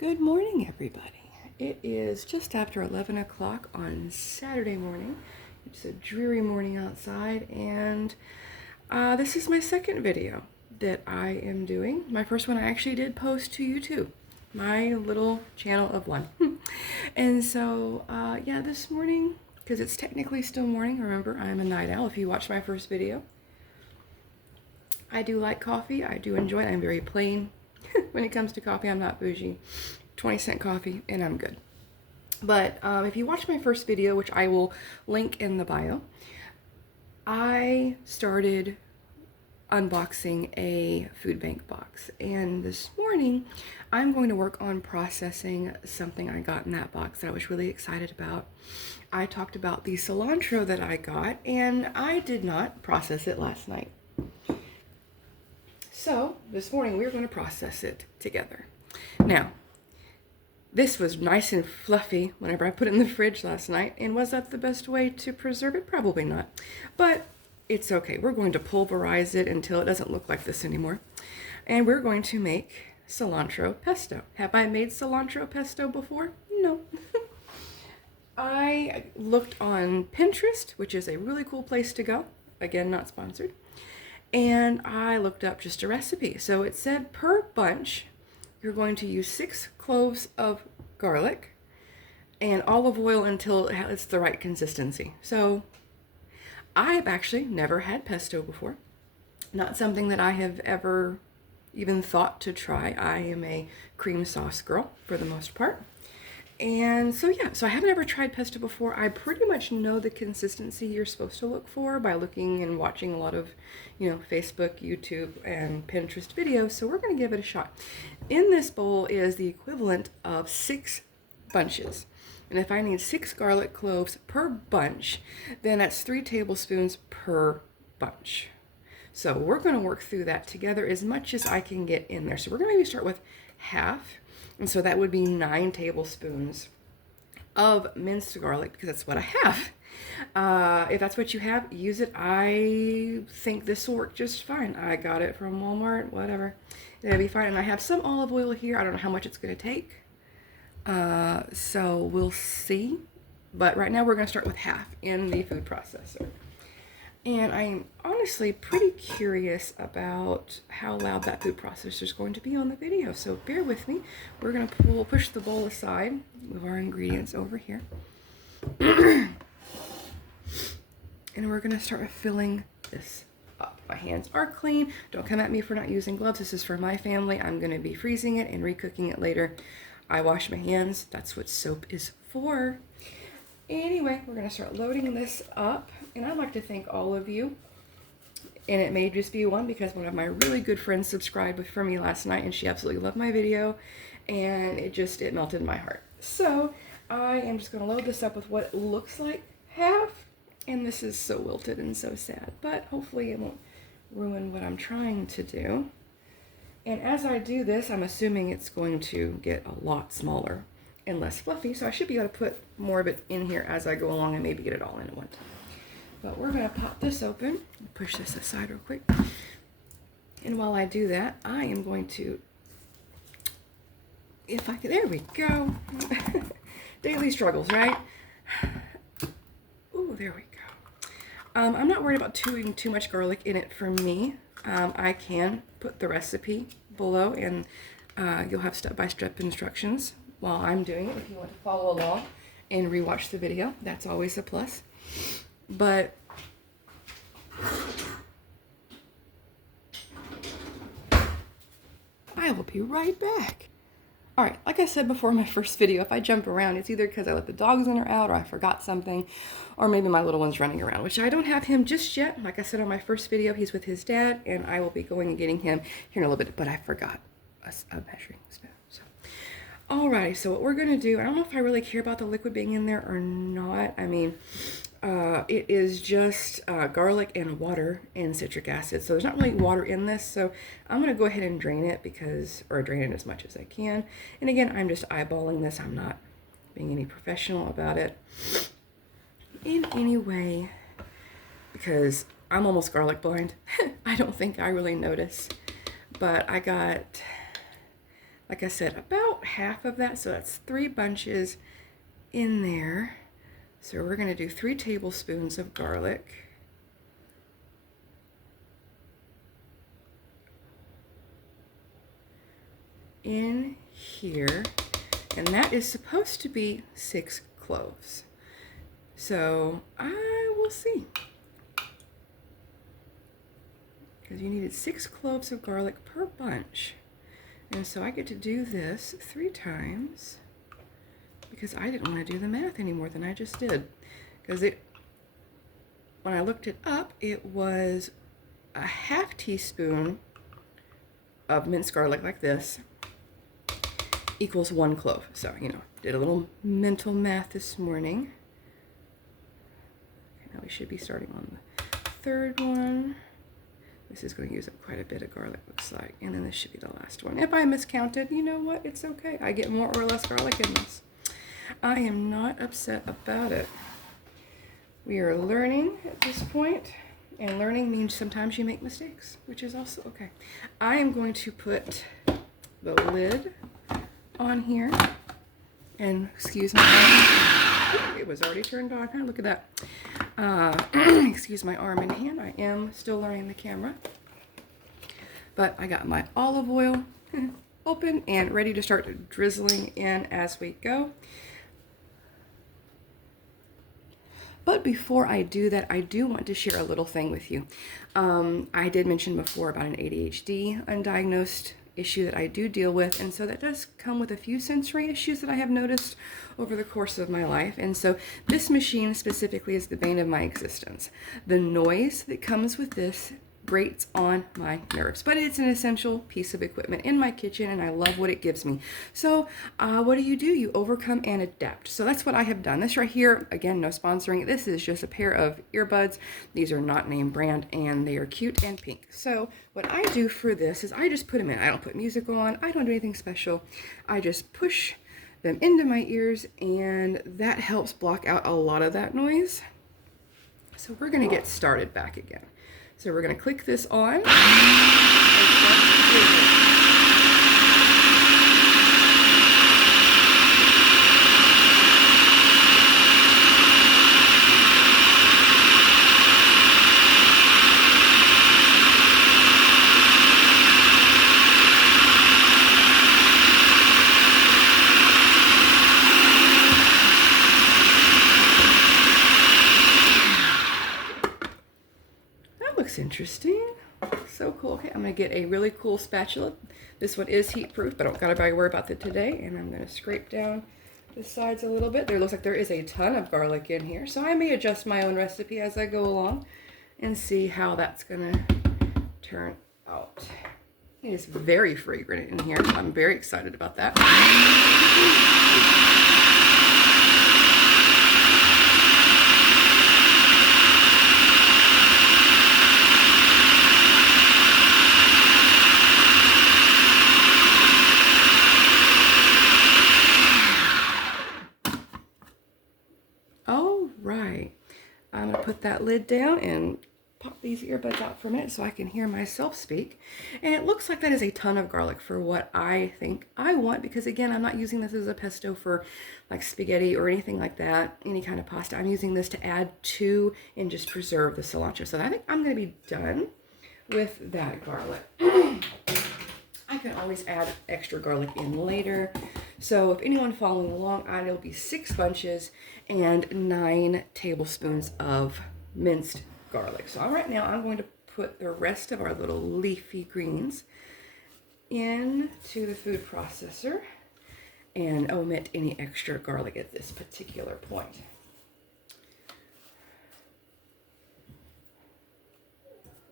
Good morning, everybody. It is just after 11 o'clock on Saturday morning. It's a dreary morning outside, and this is my second video that I am doing. My first one I actually did post to YouTube, my little channel of one. And so, yeah, this morning, because it's technically still morning, remember, I'm a night owl if you watched my first video. I do like coffee. I do enjoy it. I'm very plain. When it comes to coffee, I'm not bougie. 20-cent coffee, and I'm good. But if you watch my first video, which I will link in the bio, I started unboxing a food bank box. And this morning, I'm going to work on processing something I got in that box that I was really excited about. I talked about the cilantro that I got, and I did not process it last night. So this morning we're going to process it together. Now, this was nice and fluffy whenever I put it in the fridge last night, and was that the best way to preserve it? Probably not, but it's okay. We're going to pulverize it until it doesn't look like this anymore, and we're going to make cilantro pesto. Have I made cilantro pesto before? No. I looked on Pinterest, which is a really cool place to go. Again, not sponsored. And I looked up just a recipe. So it said per bunch, you're going to use 6 cloves of garlic and olive oil until it's the right consistency. So I've actually never had pesto before. Not something that I have ever even thought to try. I am a cream sauce girl for the most part. And so yeah, so I haven't ever tried pesto before. I pretty much know the consistency you're supposed to look for by looking and watching a lot of, Facebook, YouTube, and Pinterest videos. So we're going to give it a shot. In this bowl is the equivalent of 6 bunches. And if I need 6 garlic cloves per bunch, then that's 3 tablespoons per bunch. So we're going to work through that together as much as I can get in there. So we're going to maybe start with half. And so that would be 9 tablespoons of minced garlic, because that's what I have. If that's what you have, use it. I think this will work just fine. I got it from Walmart, whatever. It'll be fine. And I have some olive oil here. I don't know how much it's going to take. So we'll see. But right now we're going to start with half in the food processor. And I'm honestly pretty curious about how loud that food processor is going to be on the video. So bear with me. We're going to push the bowl aside, move our ingredients over here. And we're going to start filling this up. My hands are clean. Don't come at me for not using gloves. This is for my family. I'm going to be freezing it and recooking it later. I wash my hands. That's what soap is for. Anyway, we're going to start loading this up. And I'd like to thank all of you. And it may just be one, because one of my really good friends subscribed for me last night, and she absolutely loved my video. And it melted my heart. So I am just going to load this up with what looks like half. And this is so wilted and so sad. But hopefully it won't ruin what I'm trying to do. And as I do this, I'm assuming it's going to get a lot smaller and less fluffy. So I should be able to put more of it in here as I go along and maybe get it all in at one time. But we're going to pop this open, push this aside real quick. And while I do that, I am going to, there we go. Daily struggles, right? Ooh, there we go. I'm not worried about doing too much garlic in it for me. I can put the recipe below, and you'll have step-by-step instructions while I'm doing it if you want to follow along and rewatch the video. That's always a plus. But I will be right back. All right, like I said before in my first video, if I jump around, it's either because I let the dogs in or out, or I forgot something, or maybe my little one's running around, which I don't have him just yet. Like I said on my first video, he's with his dad, and I will be going and getting him here in a little bit, but I forgot a measuring spoon. So, alrighty, so what we're going to do, I don't know if I really care about the liquid being in there or not. I mean, it is just garlic and water and citric acid. So there's not really water in this. So I'm going to go ahead and drain it or drain it as much as I can. And again, I'm just eyeballing this. I'm not being any professional about it in any way, because I'm almost garlic blind. I don't think I really notice. But I got like I said, about half of that. So that's 3 bunches in there. So we're going to do 3 tablespoons of garlic. In here, and that is supposed to be 6 cloves. So I will see, because you needed 6 cloves of garlic per bunch, and so I get to do this 3 times because I didn't want to do the math any more than I just did, because when I looked it up, it was a half teaspoon of minced garlic like this equals 1 clove. So, you know, did a little mental math this morning. Okay, now we should be starting on the 3rd one. This is going to use up quite a bit of garlic, looks like. And then this should be the last one. If I miscounted, you know what? It's okay. I get more or less garlic in this. I am not upset about it. We are learning at this point, and learning means sometimes you make mistakes, which is also okay. I am going to put the lid on here, and excuse my arm. It was already turned on. Look at that. Excuse my arm and hand. I am still learning the camera, but I got my olive oil open and ready to start drizzling in as we go. But before I do that, I do want to share a little thing with you. I did mention before about an ADHD undiagnosed issue that I do deal with, and so that does come with a few sensory issues that I have noticed over the course of my life. And so this machine specifically is the bane of my existence. The noise that comes with this grates on my nerves, but it's an essential piece of equipment in my kitchen, and I love what it gives me. So what do? You overcome and adapt. So that's what I have done. This right here, again, no sponsoring. This is just a pair of earbuds. These are not name brand, and they are cute and pink. So what I do for this is I just put them in. I don't put music on. I don't do anything special. I just push them into my ears, and that helps block out a lot of that noise. So we're going to get started back again. So we're going to click this on and start. Interesting. So cool. Okay, I'm going to get a really cool spatula. This one is heat proof, but I don't got to worry about that today. And I'm going to scrape down the sides a little bit. There looks like there is a ton of garlic in here, so I may adjust my own recipe as I go along and see how that's going to turn out. It is very fragrant in here, so I'm very excited about that. I'm going to put that lid down and pop these earbuds out for a minute so I can hear myself speak. And it looks like that is a ton of garlic for what I think I want, because again, I'm not using this as a pesto for like spaghetti or anything like that, any kind of pasta. I'm using this to add to and just preserve the cilantro. So I think I'm going to be done with that garlic. I can always add extra garlic in later. So if anyone following along, it'll be 6 bunches and 9 tablespoons of minced garlic. So right now I'm going to put the rest of our little leafy greens into the food processor and omit any extra garlic at this particular point.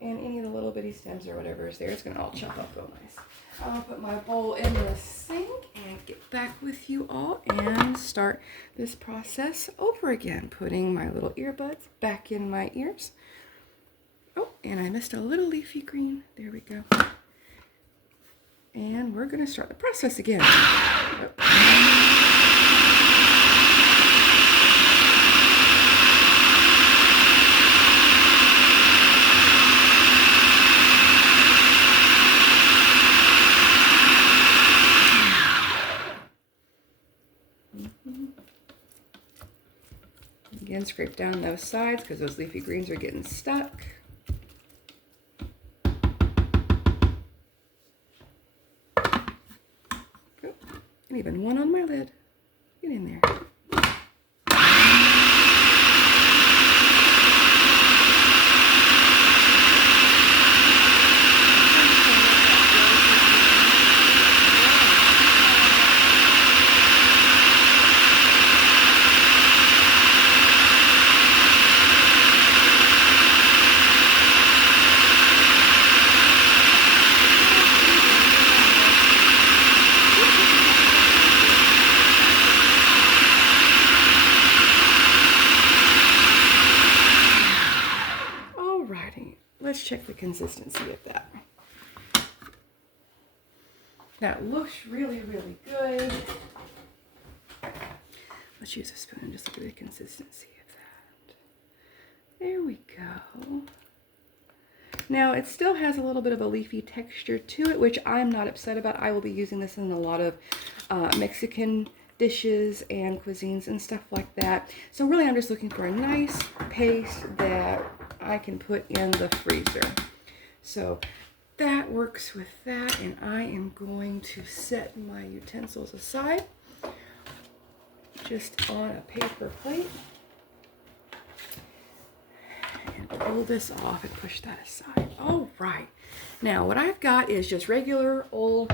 And any of the little bitty stems or whatever is there, it's going to all chop up real nice. I'll put my bowl in the sink and get back with you all and start this process over again. Putting my little earbuds back in my ears. Oh, and I missed a little leafy green. There we go. And we're going to start the process again. Oh. Again, scrape down those sides because those leafy greens are getting stuck. Oh, and even one on my lid. Get in there. Let's check the consistency of that. That looks really, really good. Let's use a spoon and just look at the consistency of that. There we go. Now it still has a little bit of a leafy texture to it, which I'm not upset about. I will be using this in a lot of Mexican dishes and cuisines and stuff like that. So really I'm just looking for a nice paste that I can put in the freezer. So that works with that, and I am going to set my utensils aside just on a paper plate and pull this off and push that aside. All right, now what I've got is just regular old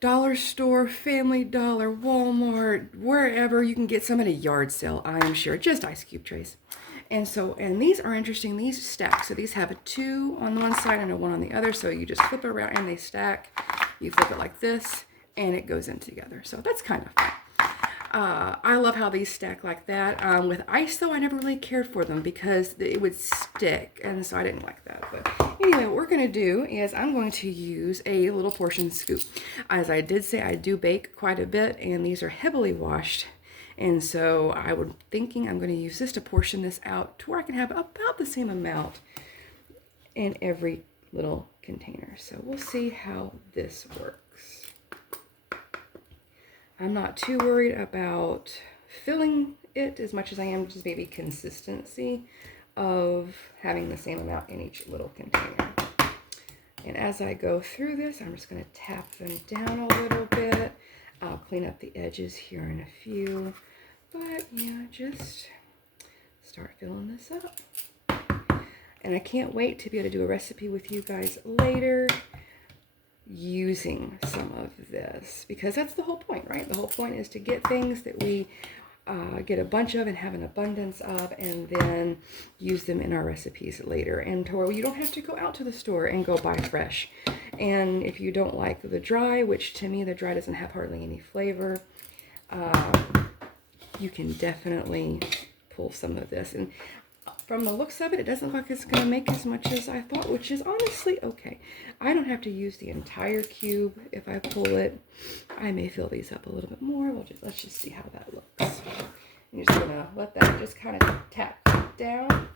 dollar store, Family Dollar, Walmart, wherever you can get some at a yard sale, I am sure, just ice cube trays. And these are interesting, these stack. So these have a 2 on one side and a 1 on the other. So you just flip it around and they stack. You flip it like this and it goes in together. So that's kind of fun. I love how these stack like that. With ice though, I never really cared for them because it would stick. And so I didn't like that. But anyway, what we're going to do is I'm going to use a little portion scoop. As I did say, I do bake quite a bit and these are heavily washed. And so I was thinking I'm going to use this to portion this out to where I can have about the same amount in every little container. So we'll see how this works. I'm not too worried about filling it as much as I am just maybe consistency of having the same amount in each little container. And as I go through this, I'm just going to tap them down a little bit. I'll clean up the edges here in a few. But yeah, just start filling this up. And I can't wait to be able to do a recipe with you guys later using some of this, because that's the whole point, right? The whole point is to get things that we get a bunch of and have an abundance of, and then use them in our recipes later. And to where you don't have to go out to the store and go buy fresh. And if you don't like the dry, which to me the dry doesn't have hardly any flavor, you can definitely pull some of this. And from the looks of it, it doesn't look like it's going to make as much as I thought, which is honestly okay. I don't have to use the entire cube. If I pull it, I may fill these up a little bit more. Let's just see how that looks. I'm just going to let that just kind of tap down.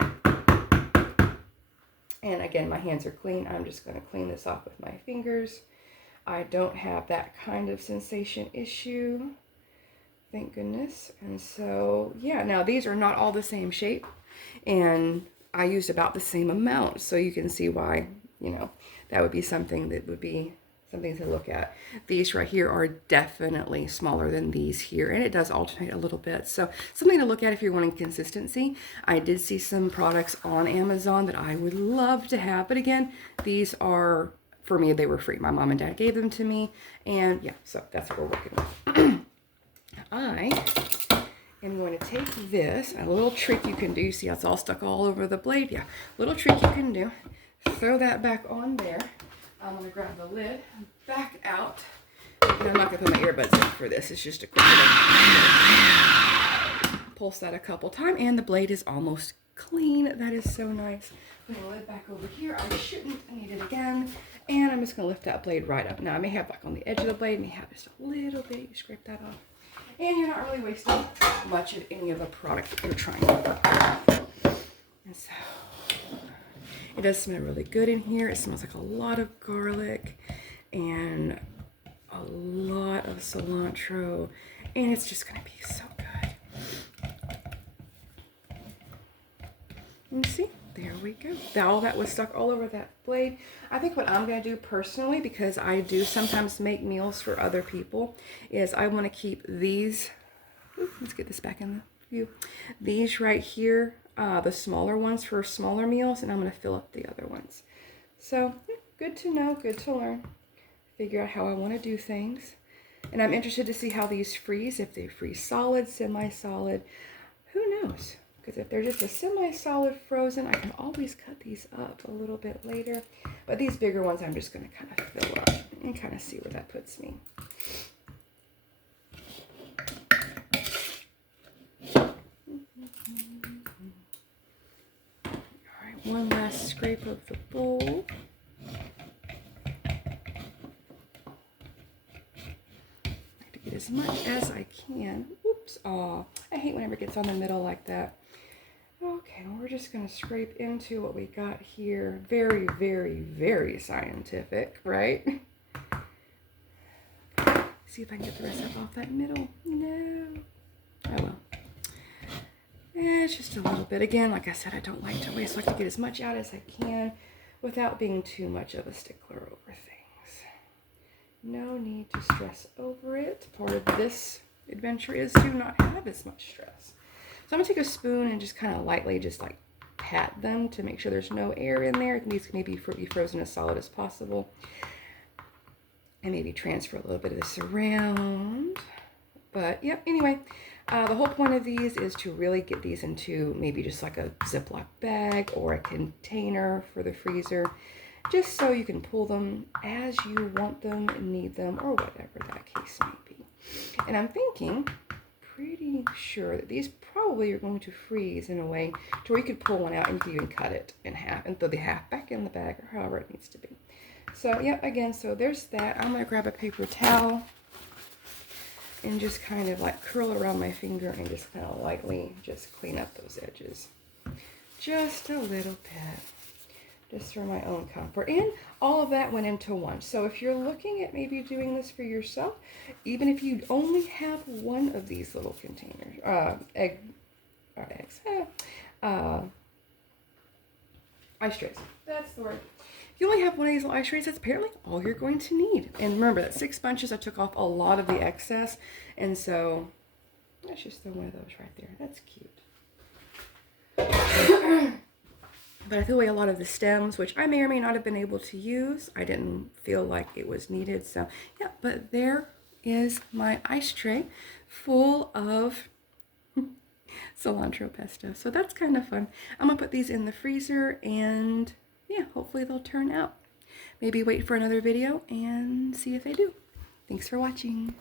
And again, my hands are clean. I'm just going to clean this off with my fingers. I don't have that kind of sensation issue. Thank goodness. And so, yeah, now these are not all the same shape. And I used about the same amount. So you can see why, you know, that would be something that would be something to look at. These right here are definitely smaller than these here. And it does alternate a little bit. So something to look at if you're wanting consistency. I did see some products on Amazon that I would love to have. But again, these are, for me, they were free. My mom and dad gave them to me. And yeah, so that's what we're working with. I am going to take this, a little trick you can do, see how it's all stuck all over the blade? Yeah, little trick you can do, throw that back on there. I'm going to grab the lid, back out, and I'm not going to put my earbuds in for this, it's just a quick little pulse that a couple times, and the blade is almost clean. That is so nice. Put the lid back over here, I shouldn't need it again, and I'm just going to lift that blade right up. Now I may have like on the edge of the blade, may have just a little bit, you scrape that off. And you're not really wasting much of any of the product that you're trying to work with. And so, it does smell really good in here. It smells like a lot of garlic and a lot of cilantro, and it's just going to be so good. You see? There we go. All that was stuck all over that blade. I think what I'm going to do personally, because I do sometimes make meals for other people, is I want to keep these. Let's get this back in the view. These right here, the smaller ones for smaller meals, and I'm going to fill up the other ones. So, good to know, good to learn. Figure out how I want to do things. And I'm interested to see how these freeze, if they freeze solid, semi-solid, who knows? Because if they're just a semi-solid frozen, I can always cut these up a little bit later. But these bigger ones, I'm just going to kind of fill up and kind of see where that puts me. All right, one last scrape of the bowl. Get as much as I can. Oops, aw, I hate whenever it gets on the middle like that. Okay, well, we're just going to scrape into what we got here. Very, very, very scientific, right? See if I can get the rest up off that middle. No. Oh well. It's just a little bit. Again, like I said, I don't like to waste. I like to get as much out as I can without being too much of a stickler over things. No need to stress over it. Part of this adventure is to not have as much stress. So I'm going to take a spoon and just kind of lightly just like pat them to make sure there's no air in there. These can maybe be frozen as solid as possible. And maybe transfer a little bit of this around. But yeah, anyway, the whole point of these is to really get these into maybe just like a Ziploc bag or a container for the freezer, just so you can pull them as you want them, need them, or whatever that case may be. And I'm thinking, pretty sure that these probably are going to freeze in a way to where you could pull one out and you can even cut it in half and throw the half back in the bag or however it needs to be. So yeah, again, so there's that. I'm going to grab a paper towel and just kind of like curl it around my finger and just kind of lightly just clean up those edges. Just a little bit. Just for my own comfort. And all of that went into one. So if you're looking at maybe doing this for yourself, even if you only have one of these little containers, ice trays. That's the word. If you only have one of these little ice trays, that's apparently all you're going to need. And remember that 6 bunches, I took off a lot of the excess. And so let's just throw one of those right there. That's cute. But I threw away a lot of the stems, which I may or may not have been able to use. I didn't feel like it was needed. So yeah, but there is my ice tray full of cilantro pesto. So that's kind of fun. I'm going to put these in the freezer and yeah, hopefully they'll turn out. Maybe wait for another video and see if they do. Thanks for watching.